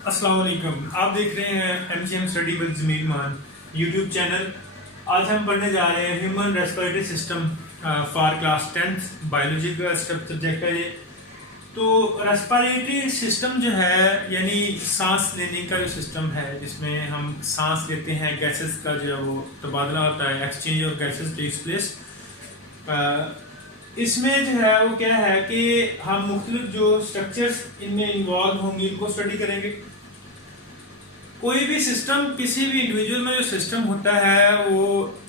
अस्सलाम वालेकुम। आप देख रहे हैं MCM स्टडी विद जमील मान यूट्यूब चैनल। आज हम पढ़ने जा रहे हैं human respiratory system for class 10th biology का सब्जेक्ट है ये। तो रेस्पिरेटरी सिस्टम जो है यानी सांस लेने का जो सिस्टम है जिसमें हम सांस लेते हैं, गैसेस का जो है वो तबादला होता है, exchange of gases takes place. इसमें जो है वो क्या है कि हम मुख्तलिफ जो स्ट्रक्चर्स इनमें इन्वॉल्व होंगे इनको स्टडी करेंगे। कोई भी सिस्टम, किसी भी इंडिविजुअल में जो सिस्टम होता है वो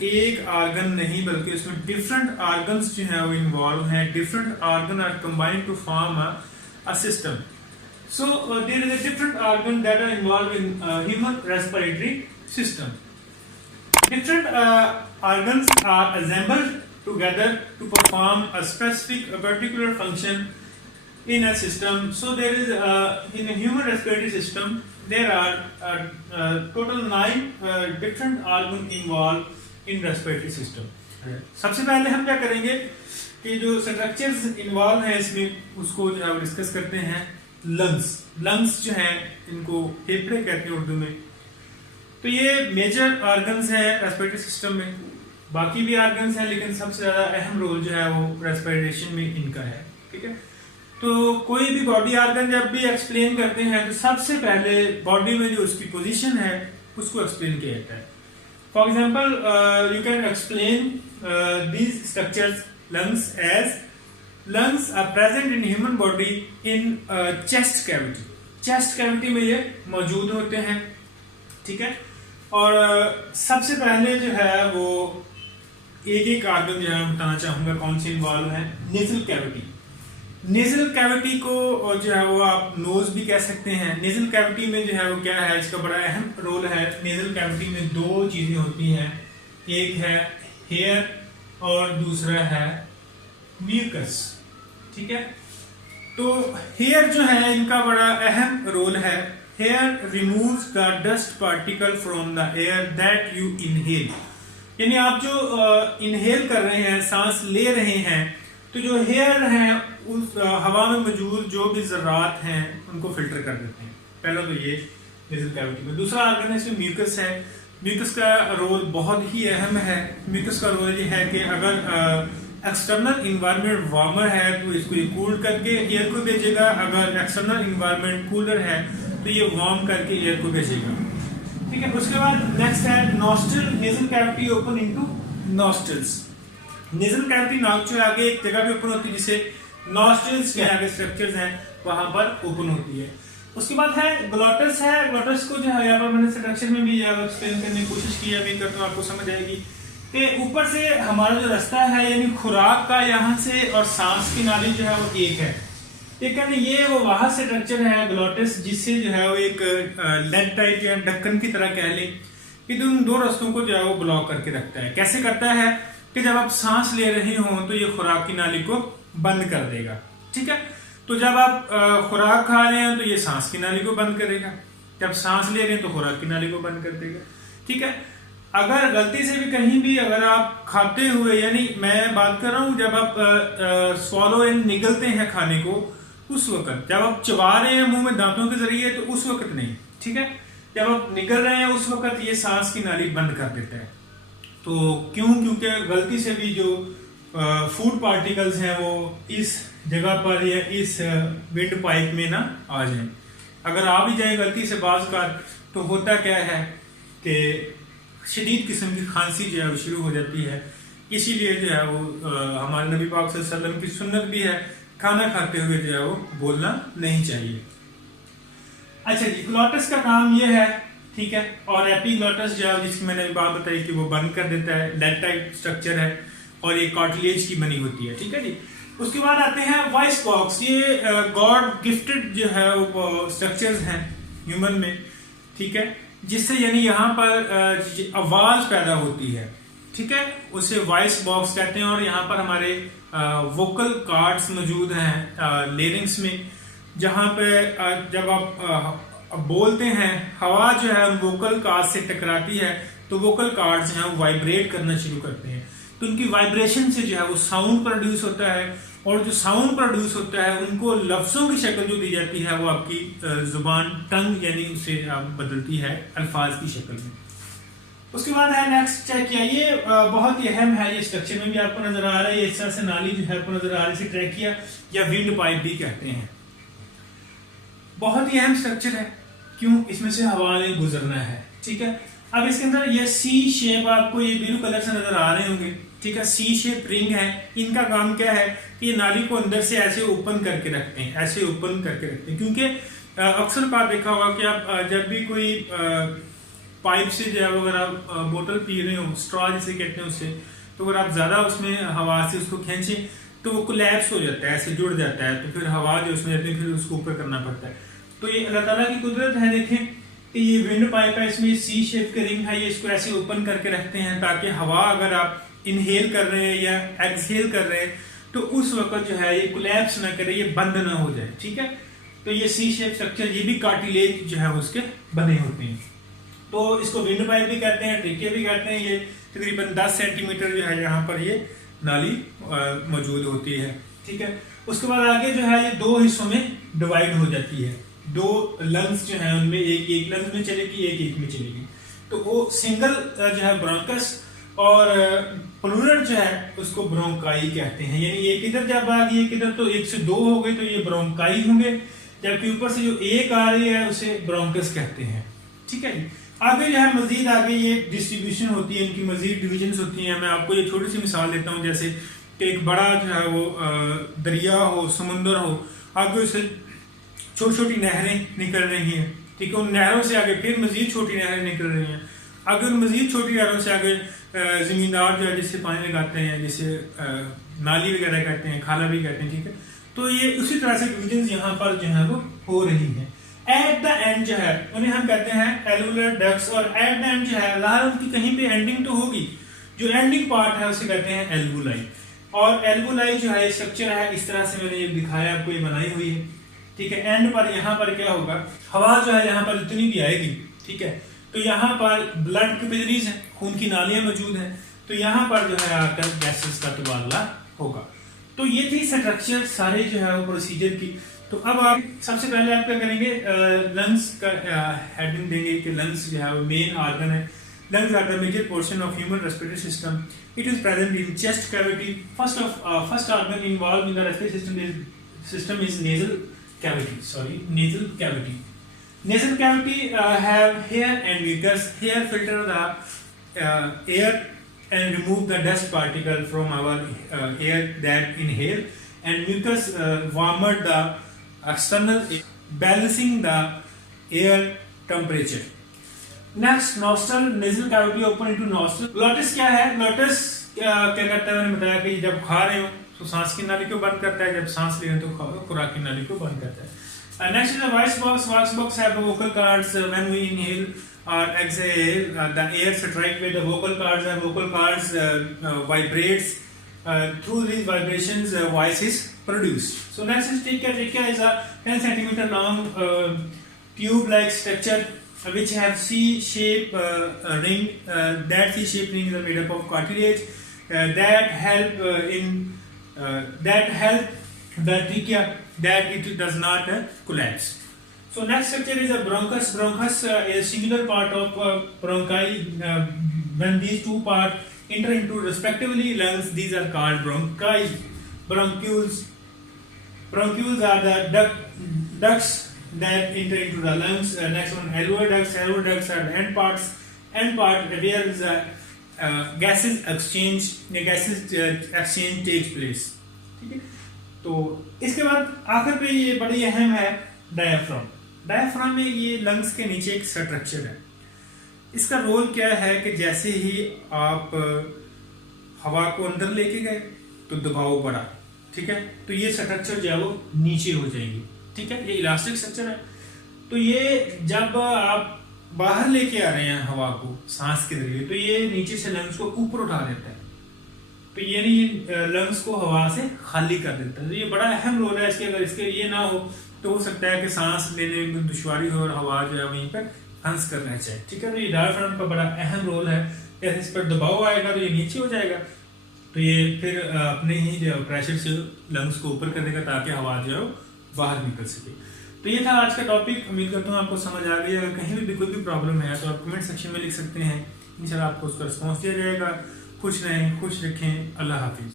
एक ऑर्गन नहीं बल्कि उसमें डिफरेंट ऑर्गन्स जो हैं वो इन्वॉल्व हैं। Different organ are combined to form a system. So there is a different organ that are involve in human respiratory system. Different organs are assembled together to perform a specific, a particular function in a system. So there is in a human respiratory system there are total 9 different organs involved in respiratory system. सबसे पहले हम क्या करेंगे कि जो structures involve हैं इसमें उसको जो है डिस्कस करते हैं। लंग्स जो हैं इनको फेफड़े कहते हैं उर्दू में। तो ये मेजर ऑर्गन्स हैं रेस्पिरेटरी सिस्टम में। बाकी भी ऑर्गन्स हैं लेकिन सबसे ज्यादा अहम रोल जो है वो रेस्पिरेशन में इनका है। ठीक है, तो कोई भी बॉडी ऑर्गन जब भी एक्सप्लेन करते हैं तो सबसे पहले बॉडी में जो उसकी पोजीशन है उसको एक्सप्लेन किया जाता है। For example you can explain these structures lungs as lungs are present in human body in chest cavity. Chest cavity में ये मौजूद होते हैं। ठीक है, और सबसे पहले जो है वो एक ऑर्गन जो है मैं बताना चाहूंगा कौन से इन्वॉल्व है। Nasal cavity. नेजल कैविटी को जो है वो आप नोज भी कह सकते हैं। नेजल कैविटी में जो है वो क्या है, इसका बड़ा अहम रोल है। नेजल कैविटी में दो चीजें होती हैं, एक है हेयर और दूसरा है म्यूकस। ठीक है, तो हेयर जो है इनका बड़ा अहम रोल है। Hair removes the dust particle from the air that you inhale। यानी आप जो इनहेल कर रहे हैं, सांस ले रहे हैं, तो जो हेयर हैं उस हवा में मौजूद जो भी ज़रात हैं उनको फिल्टर कर देते हैं। पहला तो ये नेज़ल कैविटी में। दूसरा ऑर्गन है इसमें म्यूकस है। म्यूकस का रोल बहुत ही अहम है। म्यूकस का रोल ये है कि अगर एक्सटर्नल इन्वायरमेंट वार्मर है तो इसको ये कूल करके एयर को भेजेगा। अगर एक्सटर्नल इन्वायरमेंट कूलर है तो ये वार्म करके एयर को भेजेगा। ठीक है, उसके बाद नेक्स्ट है nostril. Nasal cavity open into nostrils. Nasal cavity नाक के आगे एक जगह पे ओपन होती है जिसे नॉस्ट्रिल्स के आगे स्ट्रक्चर्स हैं वहां पर ओपन होती है। उसके बाद है ग्लोटस है। ग्लोटस को जो है यहाँ पर मैंने इंट्रोडक्शन में भी एक्सप्लेन करने की कोशिश की है, करता हूँ आपको समझ आएगी कि ऊपर से हमारा जो रास्ता है यानी खुराक का यहाँ से और सांस की नाली जो है वो एक है। लेकिन ये वो वहां से स्ट्रक्चर है ग्लोटिस जिससे जो है वो एक लेड टाइप या ढक्कन की तरह कह लें कि उन दो रास्तों को जो है वो ब्लॉक करके रखता है। कैसे करता है कि जब आप सांस ले रहे हो तो ये खुराक की नाली को बंद कर देगा। ठीक है, तो जब आप खुराक खा रहे हैं तो ये सांस की नाली को बंद करेगा। जब सांस ले रहे हैं तो खुराक की नाली को बंद कर देगा। ठीक है, अगर गलती से भी कहीं भी अगर आप खाते हुए, यानी मैं बात कर रहा हूं जब आप स्वॉलो इन निगलते हैं खाने को, उस वक्त जब आप चबा रहे हैं मुंह में दांतों के जरिए तो उस वक्त नहीं। ठीक है, जब आप निकल रहे हैं उस वक्त ये सांस की नाली बंद कर देता है। तो क्यों? क्योंकि गलती से भी जो फूड पार्टिकल्स हैं वो इस जगह पर या इस विंड पाइप में ना आ जाए। अगर आ भी जाए गलती से बाज का, तो होता क्या है कि शदीद किस्म की खांसी जो है वो शुरू हो जाती है। इसीलिए जो है वो हमारे नबी पाक सल्लल्लाहु अलैहि वसल्लम की सुन्नत भी है खाना खाते हुए जो है वो बोलना नहीं चाहिए। अच्छा जी, ग्लोटस का काम ये है। ठीक है, और एपीग्लोटस जो है जिसकी मैंने बात बताई कि वो बंद कर देता है, लेड टाइप स्ट्रक्चर है और ये कार्टिलेज की बनी होती है। ठीक है जी, उसके बाद आते हैं वॉइस बॉक्स। ये गॉड गिफ्टेड जो है वो स्ट्रक्चर्स हैं ह्यूमन में। ठीक है, जिससे यानी यहाँ पर आवाज पैदा होती है। ठीक है, उसे वॉइस बॉक्स कहते हैं। और यहाँ पर हमारे वोकल कार्ड्स मौजूद हैं लेरिंग्स में, जहाँ पे जब आप बोलते हैं हवा जो है वोकल कार्ड से टकराती है तो वोकल कार्ड्स हैं वो वाइब्रेट करना शुरू करते हैं। तो उनकी वाइब्रेशन से जो है वो साउंड प्रोड्यूस होता है और जो साउंड प्रोड्यूस होता है उनको लफ्ज़ों की शक्ल जो दी जाती है वो आपकी ज़ुबान टंग यानी उससे बदलती है अल्फाज की शक्ल में। उसके बाद है नेक्स्ट चेक किया, ये बहुत ही अहम है, ये स्ट्रक्चर में भी आपको नजर आ रहा है, ये इस तरह से नाली जो है आपको नजर आ रही है, ट्रैकिया या विंड पाइप भी कहते हैं। बहुत ही अहम स्ट्रक्चर है, क्यों? इसमें से हवा ने गुजरना है, ठीक है। अब इसके अंदर ये सी शेप आपको ये ब्लू कलर से नजर आ रहे होंगे, ठीक है। सी शेप रिंग है, इनका काम क्या है कि ये नाली को अंदर से ऐसे ओपन करके रखते हैं, ऐसे ओपन करके रखते हैं, क्योंकि अक्सर बात देखा होगा कि आप जब भी कोई पाइप से जो है अगर आप बोतल पी रहे हो, स्ट्रॉ जिसे कहते हैं उससे, तो अगर आप ज्यादा उसमें हवा से उसको खींचे तो वो कोलैप्स हो जाता है, ऐसे जुड़ जाता है, तो फिर हवा जो उसमें रहती है फिर उसको ऊपर करना पड़ता है। तो ये अल्लाह ताला की कुदरत है। देखें कि ये विंड पाइप है, इसमें सी शेप के रिंग है, ये इसको ऐसे ओपन करके रखते हैं ताकि हवा अगर आप इनहेल कर रहे हैं या एक्सहेल कर रहे हैं तो उस वक्त जो है ये कोलैप्स ना करे, ये बंद ना हो जाए, ठीक है। तो ये सी शेप स्ट्रक्चर, ये भी कार्टिलेज जो है उसके बने होते हैं, तो इसको विंड पाइप भी कहते हैं, ट्रिके भी कहते हैं। ये तकरीबन 10 सेंटीमीटर जो है यहाँ पर ये नाली मौजूद होती है, ठीक है। उसके बाद आगे जो है ये दो हिस्सों में डिवाइड हो जाती है, दो लंग्स जो है उनमें एक लंग्स में चलेगी, एक में चलेगी। तो वो सिंगल जो है ब्रोंकस और प्लूरल जो है उसको ब्रोंकाई कहते हैं, यानी एक इधर जब आ गई एक इधर तो एक से दो हो गए तो ये ब्रोंकाई होंगे, जबकि ऊपर से जो एक आ रही है उसे ब्रोंकस कहते हैं, ठीक है। आगे जो है मजीद आगे ये डिस्ट्रीब्यूशन होती है, इनकी मजीद डिविजन्स होती हैं। मैं आपको ये छोटी सी मिसाल देता हूँ, जैसे कि एक बड़ा जो है वो दरिया हो, समुंदर हो, आगे उसे छोटी छोटी नहरें निकल रही हैं, ठीक है। उन नहरों से आगे फिर मजीद छोटी नहरें निकल रही हैं, आगे उन मजीद छोटी नहरों से आगे जमींदार जो है जिससे पानी लगाते हैं, जिसे नाली वगैरह कहते हैं, खाला भी कहते हैं, ठीक है। तो ये उसी तरह से डिविजन्स यहाँ पर जो है वो हो रही हैं। एट द एंड जो है उन्हें हम कहते हैं एल्वुलर डक्ट्स, और एट द एंड जो है लाहौर उनकी कहीं पे एंडिंग तो होगी, जो एंडिंग पार्ट है उसे कहते हैं एल्वुलाई। और एल्वुलाई जो है स्ट्रक्चर है इस तरह से मैंने ये दिखाया आपको, ये बनाई हुई है, ठीक है। एंड पर यहाँ पर क्या होगा, हवा जो है यहाँ पर इतनी भी आएगी, ठीक है। तो यहाँ पर ब्लड कैपिलरीज है, खून की नालियां मौजूद हैं, तो यहाँ पर जो है आकर गैसेस का तबादला होगा। तो ये थी स्ट्रक्चर सारे जो है वो प्रोसीजर की। तो अब आप सबसे पहले आप क्या करेंगे, लंग्स का हेडिंग देंगे कि लंग्स जो है वो मेन ऑर्गन है। Lungs are the major portion of human respiratory system, it is present in chest cavity. First organ involve in the respiratory system is nasal cavity. Nasal cavity have hair and mucus. Hair filter the air and remove the dust particle from our air that inhale, and mucus warmer the external air, balancing the air temperature. Next, nostril, nasal cavity open into nostril. Glottis क्या है? Glottis क्या करता है? मैंने बताया कि जब खा रहे हो तो सांस की नाली को बंद करता है, जब सांस ले रहे हो तो खुराक की नाली को बंद करता है। Next is the voice box. Voice box have vocal cords. When we inhale or exhale, the air strike with the vocal cords, and vocal cords vibrates. Through these vibrations, voice is produced. So next is trachea. Trachea is a 10 centimeter long tube-like structure which have C-shape ring. That C-shape ring is made up of cartilage that help the trachea that it does not collapse. So next structure is a bronchus. Bronchus is a singular part of bronchi. When these two parts enter into respectively lungs, these are called bronchi. Bronchioles. Bronchioles are the ducts that enter into the lungs. Next one, alveolar ducts. Alveolar ducts are the end parts. End part where the gases exchange takes place. ठीक है। तो इसके बाद आखिर पे ये बड़ी अहम है डायफ्राम। डायफ्राम में ये लंग्स के नीचे एक स्ट्रक्चर है। इसका रोल क्या है कि जैसे ही आप हवा को अंदर लेके गए तो दबाव बढ़ा, ठीक है, तो ये स्ट्रक्चर जो है वो नीचे हो जाएंगी, ठीक है। ये इलास्टिक स्ट्रक्चर है, तो ये जब आप बाहर लेके आ रहे हैं हवा को सांस के जरिए तो ये नीचे से लंग्स को ऊपर उठा देता है, तो ये नहीं लंग्स को हवा से खाली कर देता है। तो ये बड़ा अहम रोल है इसके। अगर इसके ये ना हो तो हो सकता है कि सांस लेने में दुश्वारी हो और हवा जो है वहीं पर हंस कर रह जाए, ठीक है। तो ये डायफ्राम का बड़ा अहम रोल है। जैसे इस पर दबाव आएगा तो ये नीचे हो जाएगा, तो ये फिर अपने ही जो प्रेशर से लंग्स को ऊपर कर देगा ताकि हवा जो है बाहर निकल सके। तो ये था आज का टॉपिक। उम्मीद करता हूँ आपको समझ आ गई। अगर कहीं भी कोई भी प्रॉब्लम है तो आप कमेंट सेक्शन में लिख सकते हैं, इंशाल्लाह आपको उसका रिस्पॉन्स दिया जाएगा। खुश रहें, खुश रखें। अल्लाह हाफिज।